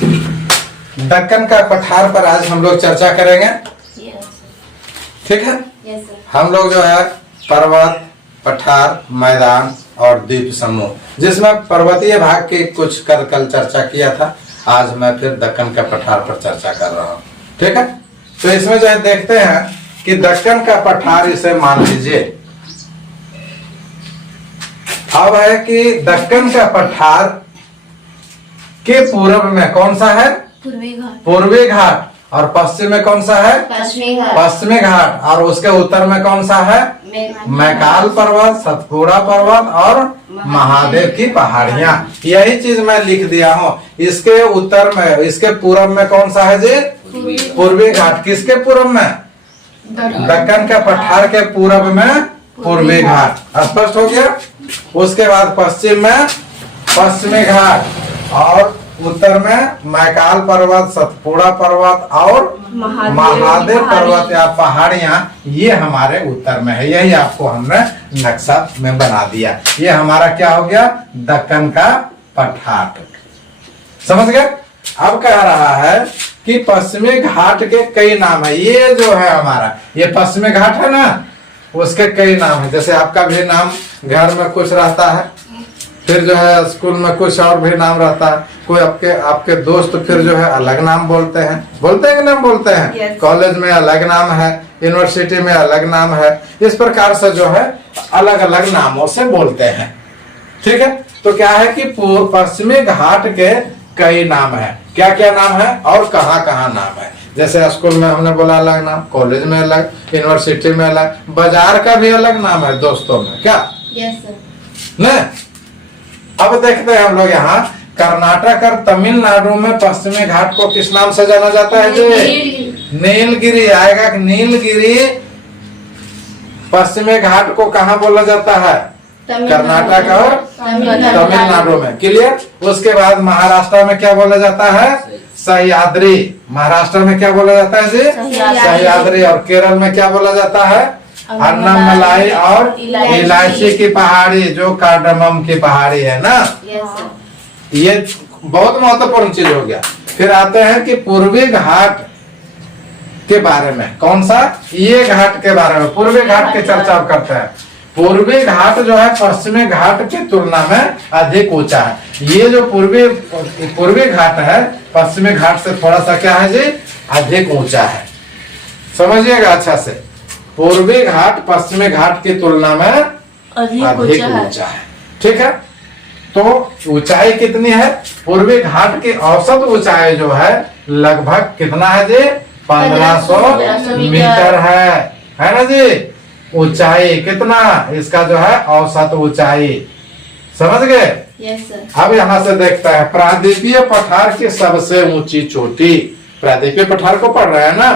दक्कन का पठार पर आज हम लोग चर्चा करेंगे। ठीक है। हम लोग जो है पर्वत, पठार, मैदान और द्वीप समूह, जिसमें पर्वतीय भाग की कुछ कल चर्चा किया था, आज मैं फिर दक्कन का पठार पर चर्चा कर रहा हूँ। ठीक है। तो इसमें जो है देखते हैं कि दक्कन का पठार, इसे मान लीजिए अब है कि दक्कन का पठार के पूर्व में कौन सा है? पूर्वी घाट। और पश्चिम में कौन सा है? पश्चिमी घाट। और उसके उत्तर में कौन सा है? मैकाल पर्वत, सतपुड़ा पर्वत और महादेव की पहाड़ियां। यही चीज मैं लिख दिया हूँ। इसके उत्तर में, इसके पूर्व में कौन सा है जी? पूर्वी घाट। किसके पूर्व में? दक्कन के पठार के पूर्व में पूर्वी घाट। स्पष्ट हो गया। उसके बाद पश्चिम में पश्चिमी घाट और उत्तर में मैकाल पर्वत, सतपुड़ा पर्वत और महादेव पर्वत या पहाड़ियां, ये हमारे उत्तर में है। यही आपको हमने नक्शा में बना दिया। ये हमारा क्या हो गया? दक्कन का पठार। समझ गए? अब कह रहा है कि पश्चिमी घाट के कई नाम है। ये जो है हमारा, ये पश्चिमी घाट है ना, उसके कई नाम है। जैसे आपका भी नाम घर में कुछ रहता है, फिर जो है स्कूल में कुछ और भी नाम रहता है, कोई आपके दोस्त फिर जो है अलग नाम बोलते हैं कि नाम बोलते हैं। कॉलेज में अलग नाम है, यूनिवर्सिटी में अलग नाम है। इस प्रकार से जो है अलग अलग नामों से बोलते हैं। ठीक है। तो क्या है कि पश्चिमी घाट के कई नाम है। क्या क्या नाम है और कहाँ कहाँ नाम है? जैसे स्कूल में हमने बोला अलग नाम, कॉलेज में अलग, यूनिवर्सिटी में अलग, बाजार का भी अलग नाम है दोस्तों में। क्या? नहीं। अब देखते हैं हम लोग यहाँ कर्नाटक और तमिलनाडु में पश्चिमी घाट को किस नाम से जाना जाता है जी? नीलगिरी आएगा। नीलगिरी पश्चिमी घाट को कहाँ बोला जाता है? कर्नाटक और तमिलनाडु में। क्लियर। उसके बाद महाराष्ट्र में क्या बोला जाता है? सह्याद्री। महाराष्ट्र में क्या बोला जाता है जी? सह्याद्री। और केरल में क्या बोला जाता है? अन्नामलाई और इलायची की पहाड़ी, जो कार्डमम की पहाड़ी है ना। ये बहुत महत्वपूर्ण चीज हो गया। फिर आते हैं कि पूर्वी घाट के बारे में। कौन सा? ये घाट के बारे में, पूर्वी घाट की चर्चा करते हैं। पूर्वी घाट जो है पश्चिमी घाट की तुलना में अधिक ऊंचा है। ये जो पूर्वी घाट है पश्चिमी घाट से थोड़ा सा क्या है जी? अधिक ऊंचा है। समझिएगा अच्छा से। पूर्वी घाट पश्चिमी घाट की तुलना में अधिक ऊंचा है। ठीक है। तो ऊंचाई कितनी है? पूर्वी घाट की औसत ऊंचाई जो है लगभग कितना है जी? 1500 मीटर है ना जी? ऊंचाई कितना इसका जो है औसत ऊंचाई। समझ गए? अब यहाँ से देखता है प्रायद्वीपीय पठार की सबसे ऊंची चोटी। प्रायद्वीपीय पठार को पढ़ रहे हैं ना।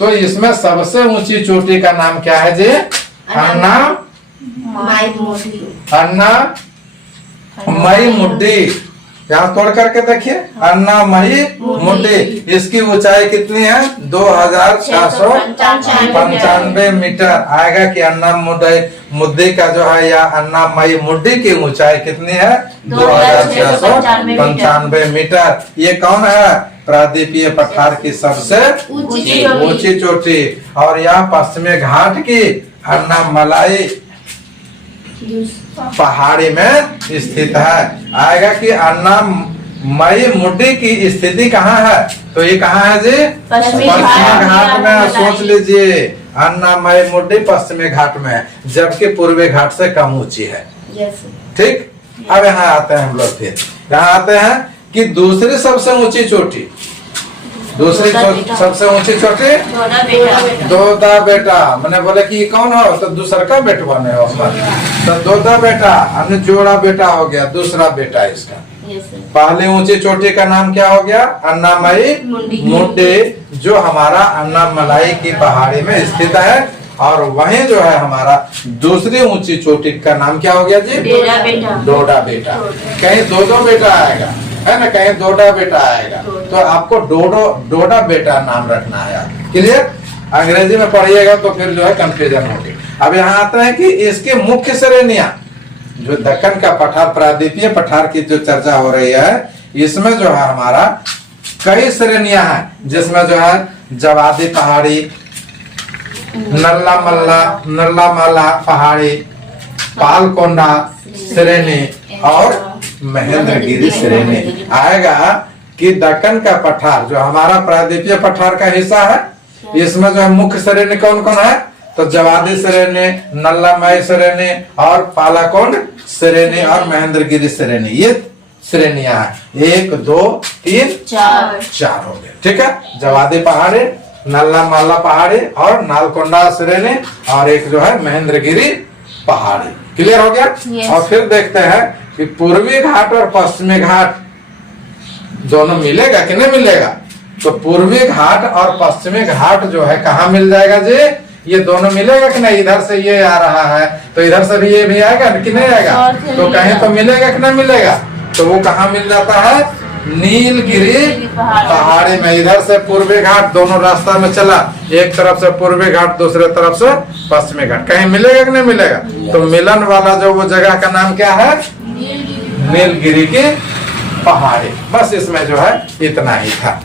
तो इसमें सबसे ऊंची चोटी का नाम क्या है जी? अन्नामई मुड्डी। यहाँ तोड़ करके देखिए, अन्नामई मुड्डी। इसकी ऊंचाई कितनी है? 2695 मीटर आएगा। कि मुड्डी का जो है या अन्नामई मुड्डी की ऊंचाई कितनी है? 2695 मीटर। ये कौन है? प्रायद्वीपीय पठार की सबसे ऊंची चोटी। और यह पश्चिमी घाट की अन्नामलाई पहाड़ी में स्थित है। आएगा कि अन्नामई मुड्डी की स्थिति कहाँ है? तो ये कहाँ है जी? पश्चिमी घाट में। सोच लीजिए, अन्नामई मुड्डी पश्चिमी घाट में है, जबकि पूर्वी घाट से कम ऊंची है। ठीक। अब यहाँ आते हैं हम लोग। फिर यहाँ आते हैं कि दूसरी सबसे ऊंची चोटी, सबसे ऊंची चोटी दोदा बेटा। मैंने बोले कि कौन हो? तो दूसरा का बेटवा नहीं हो हमारा। तो दोदा बेटा अन्य जोड़ा बेटा हो गया, दूसरा बेटा इसका। पहली ऊंची चोटी का नाम क्या हो गया? अन्नामई मुड्डी, जो हमारा अन्नामलाई की पहाड़ी में स्थित है। और वहीं जो है हमारा दूसरी ऊंची चोटी का नाम क्या हो गया जी? डोडा बेटा। कहीं दो बेटा आएगा है ना, कहीं डोडा बेटा आएगा। तो आपको डोडा बेटा नाम रखना है। क्लियर। अंग्रेजी में पढ़िएगा तो फिर जो है कंफ्यूजन होगी। अब यहाँ आता है कि इसकी मुख्य श्रेणियां, जो दक्कन का पठार, प्रायद्वीपीय पठार की जो चर्चा हो रही है, इसमें जो है हमारा कई श्रेणियां हैं जिसमें जो है जवादी पहाड़ी, नल्ला माला पहाड़ी, पालकोंडा श्रेणी और महेंद्रगिरी श्रेणी आएगा। कि दक्कन का पठार जो हमारा प्रायद्वीपीय पठार का हिस्सा है, इसमें जो है मुख्य श्रेणी कौन कौन है, तो जवादी श्रेणी, नल्लामाई श्रेणी और पालाकोंड श्रेणी और महेंद्रगिरी श्रेणी, ये श्रेणियां हैं। 1 2 3 4 हो गए। ठीक है, जवादी पहाड़ी, नल्ला माला पहाड़ी और नालकोंडा श्रेणी और एक जो है महेंद्रगिरी पहाड़ी। क्लियर हो गया। Yes. और फिर देखते हैं कि पूर्वी घाट और पश्चिमी घाट दोनों मिलेगा कि नहीं मिलेगा। तो पूर्वी घाट और पश्चिमी घाट जो है कहाँ मिल जाएगा जी, ये दोनों मिलेगा कि नहीं। इधर से ये आ रहा है तो इधर से भी ये भी आएगा कि नहीं आएगा, तो कहीं तो मिलेगा कि नहीं मिलेगा। तो वो कहाँ मिल जाता है, नीलगिरी पहाड़ी में। इधर से पूर्वी घाट दोनों रास्ता में चला, एक तरफ से पूर्वी घाट दूसरे तरफ से पश्चिमी घाट, कहीं मिलेगा कि नहीं मिलेगा। तो मिलन वाला जो वो जगह का नाम क्या है, नीलगिरी की पहाड़ी। बस इसमें जो है इतना ही था।